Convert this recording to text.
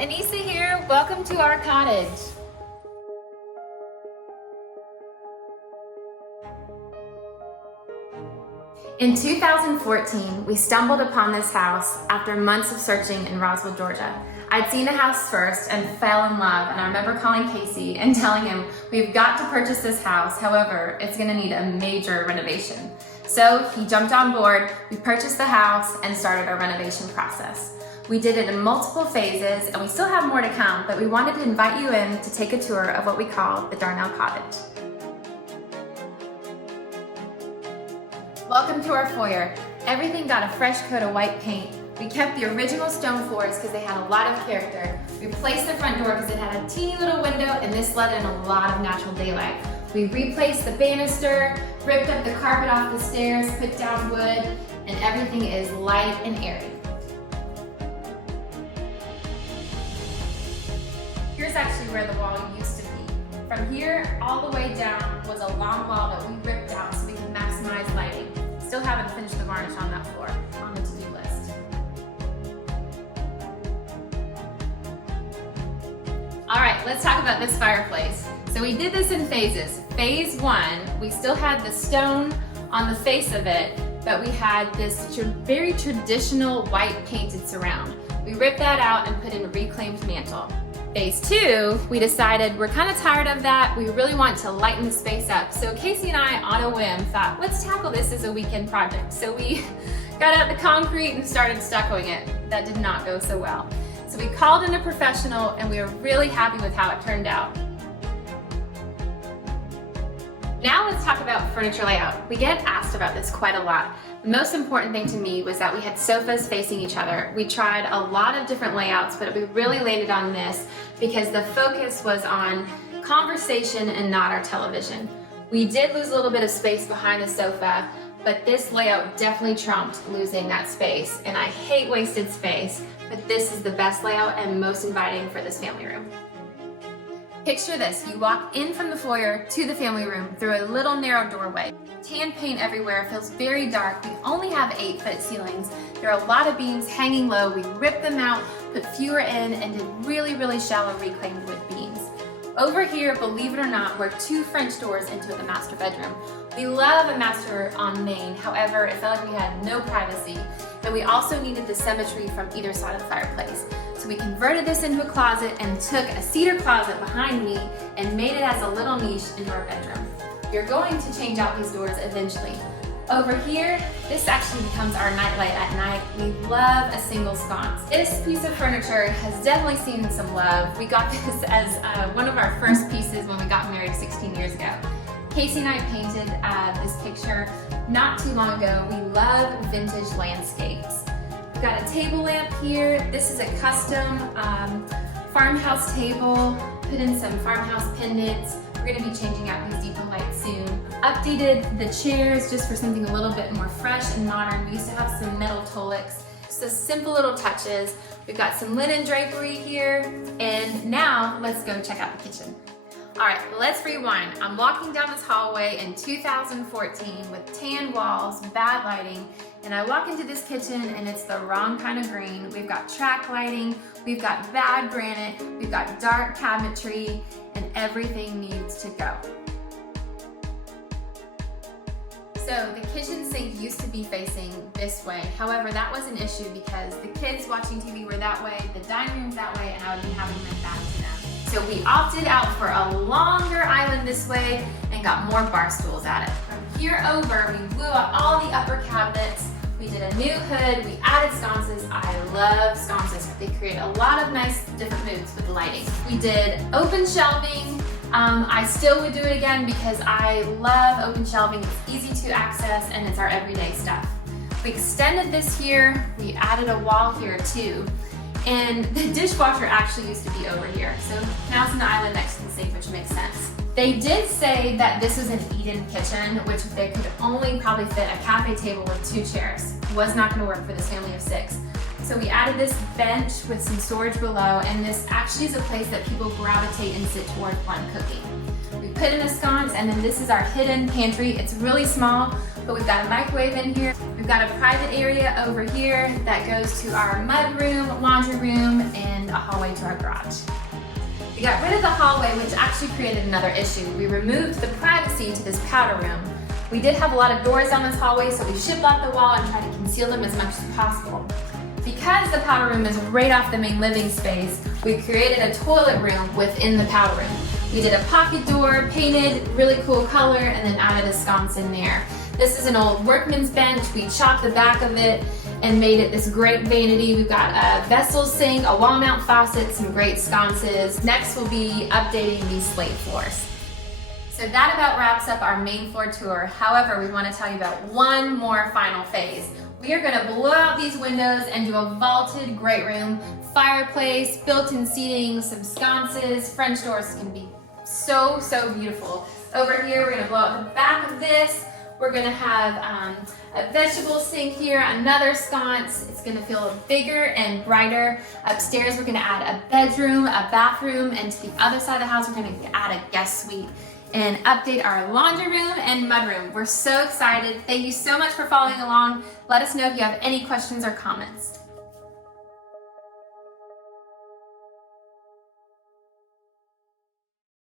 Anisa here. Welcome to our cottage. In 2014, we stumbled upon this house after months of searching in Roswell, Georgia. I'd seen the house first and fell in love, and I remember calling Casey and telling him, we've got to purchase this house, however, it's gonna need a major renovation. So he jumped on board, we purchased the house and started our renovation process. We did it in multiple phases, and we still have more to come, but we wanted to invite you in to take a tour of what we call the Darnell Cottage. Welcome to our foyer. Everything got a fresh coat of white paint. We kept the original stone floors because they had a lot of character. We replaced the front door because it had a teeny little window and this let in a lot of natural daylight. We replaced the banister, ripped up the carpet off the stairs, put down wood, and everything is light and airy. Here's actually where the wall used to be. From here all the way down was a long wall that we ripped out so we could maximize lighting. Still haven't finished the varnish on that floor, on the to-do list. All right, let's talk about this fireplace. So we did this in phases. Phase one, we still had the stone on the face of it, but we had this very traditional white painted surround. We ripped that out and put in a reclaimed mantle. Phase two, we decided we're kind of tired of that. We really want to lighten the space up. So Casey and I, on a whim, thought, let's tackle this as a weekend project. So we got out the concrete and started stuccoing it. That did not go so well. So we called in a professional and we were really happy with how it turned out. Now let's talk about furniture layout. We get asked about this quite a lot. The most important thing to me was that we had sofas facing each other. We tried a lot of different layouts, but we really landed on this because the focus was on conversation and not our television. We did lose a little bit of space behind the sofa, but this layout definitely trumped losing that space. And I hate wasted space, but this is the best layout and most inviting for this family room. Picture this, you walk in from the foyer to the family room through a little narrow doorway. Tan paint everywhere, feels very dark. We only have 8-foot ceilings. There are a lot of beams hanging low. We ripped them out, put fewer in, and did really shallow reclaimed wood beams. Over here, believe it or not, were 2 French doors into the master bedroom. We love a master on main, however, it felt like we had no privacy, and we also needed the symmetry from either side of the fireplace. So we converted this into a closet and took a cedar closet behind me and made it as a little niche into our bedroom. You're going to change out these doors eventually. Over here, this actually becomes our nightlight at night. We love a single sconce. This piece of furniture has definitely seen some love. We got this as one of our first pieces when we got married 16 years ago. Casey and I painted this picture not too long ago. We love vintage landscapes. We've got a table lamp here. This is a custom farmhouse table. Put in some farmhouse pendants. We're gonna be changing out these depot lights soon. Updated the chairs just for something a little bit more fresh and modern. We used to have some metal Tolix. So simple little touches. We've got some linen drapery here. And now let's go check out the kitchen. All right, let's rewind. I'm walking down this hallway in 2014 with tan walls, bad lighting, and I walk into this kitchen and it's the wrong kind of green. We've got track lighting, we've got bad granite, we've got dark cabinetry, and everything needs to go. So the kitchen sink used to be facing this way. However, that was an issue because the kids watching TV were that way, the dining room's that way, and I would be having my back to them. So we opted out for a longer island this way and got more bar stools at it. From here over, we blew out all the upper cabinets. We did a new hood, we added sconces. I love sconces. They create a lot of nice different moods with lighting. We did open shelving. I still would do it again because I love open shelving. It's easy to access and it's our everyday stuff. We extended this here. We added a wall here too. And the dishwasher actually used to be over here. So now it's an island next to the sink, which makes sense. They did say that this was an eat-in kitchen, which they could only probably fit a cafe table with 2 chairs. Was not gonna work for this family of 6. So we added this bench with some storage below, and this actually is a place that people gravitate and sit toward when cooking. We put in a sconce, and then this is our hidden pantry. It's really small, but we've got a microwave in here. We've got a private area over here that goes to our mud room, laundry room, and a hallway to our garage. We got rid of the hallway, which actually created another issue. We removed the privacy to this powder room. We did have a lot of doors down this hallway, so we shibboleth the wall and tried to conceal them as much as possible. Because the powder room is right off the main living space, we created a toilet room within the powder room. We did a pocket door, painted really cool color, and then added a sconce in there. This is an old workman's bench. We chopped the back of it and made it this great vanity. We've got a vessel sink, a wall mount faucet, some great sconces. Next we'll be updating these slate floors. So that about wraps up our main floor tour. However, we want to tell you about one more final phase. We are going to blow out these windows and do a vaulted great room, fireplace, built-in seating, some sconces, French doors. It's going to be so beautiful. Over here we're going to blow out the back of this. We're going to have a vegetable sink here, another sconce. It's going to feel bigger and brighter. Upstairs we're going to add a bedroom, a bathroom, and to the other side of the house we're going to add a guest suite and update our laundry room and mudroom. We're so excited. Thank you so much for following along. Let us know if you have any questions or comments.